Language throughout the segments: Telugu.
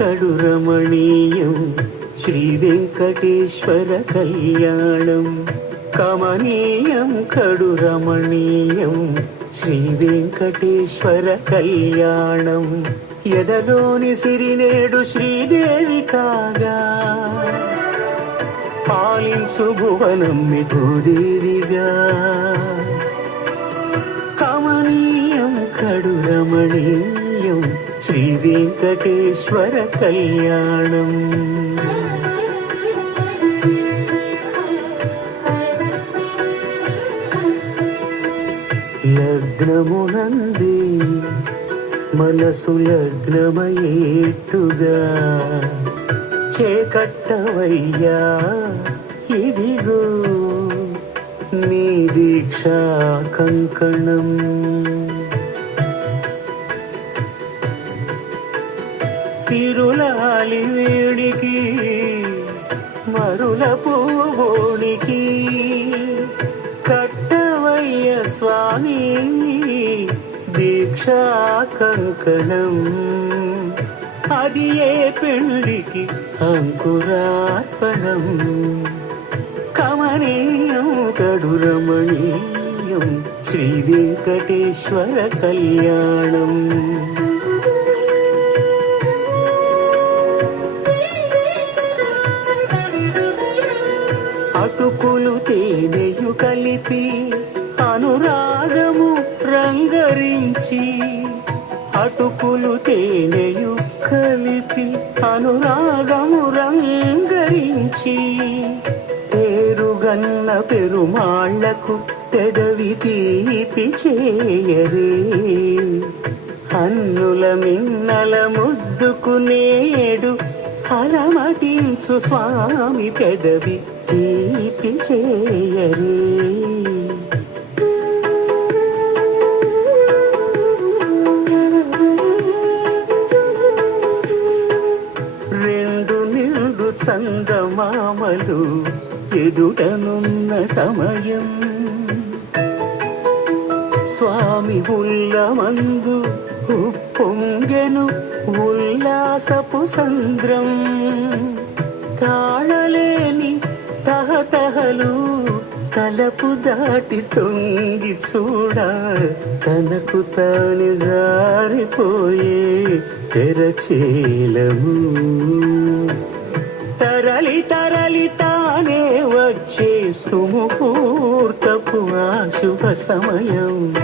కడు రమణీయం శ్రీ వెంకటేశ్వర కళ్యాణం. కమనీయం కడు రమణీయం శ్రీ వెంకటేశ్వర కళ్యాణం. ఎదలోని సిరినేడు శ్రీదేవి కాగా పాలించు భువనం భూదేవిగా. కమనీయం కడు రమణీయం శ్రీ వెంకటేశ్వర కళ్యాణం. లగ్నమునందే మనసు లగ్నమయేట్టుగా చేకట్టవయ్యా ఇదిగో నీ దీక్షా కంకణం. సిరులాలి వేడికి మరుల పూవోనికి కట్టవయ్య స్వామి దీక్షా కంకణం. అది ఏ పెళ్లికి అంకురార్పణం. కమనీయం కడు రమణీయం శ్రీ వెంకటేశ్వర కళ్యాణం. అటుకులు తేనెయు కలిపి అనురాగము రంగరించి. అటుకులు తేనెయు కలిపి అనురాగము రంగరించి. పేరుగన్న పెరుమాళ్లకు పెదవి తీపి చేయరే. అన్నుల మిన్నల ముద్దుకు నేడు అలమటించు స్వామి పెదవి తీపి చేయరే. రెండు నిండు చందమామలు ఎదుటనున్న సమయం. స్వామి ఉల్లమందు ఉప్పొంగెను ఉల్లాసపు సంద్రం. తాళలేని తహతహలు తలపు దాటి తొంగి చూడ తనకు తాను జారిపోయే తెరచేలము. తరలి తరలి తానే వచ్చే సుముహూర్తపు ఆ శుభ సమయం.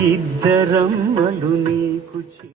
ఇద్దరమ్మలు నీకు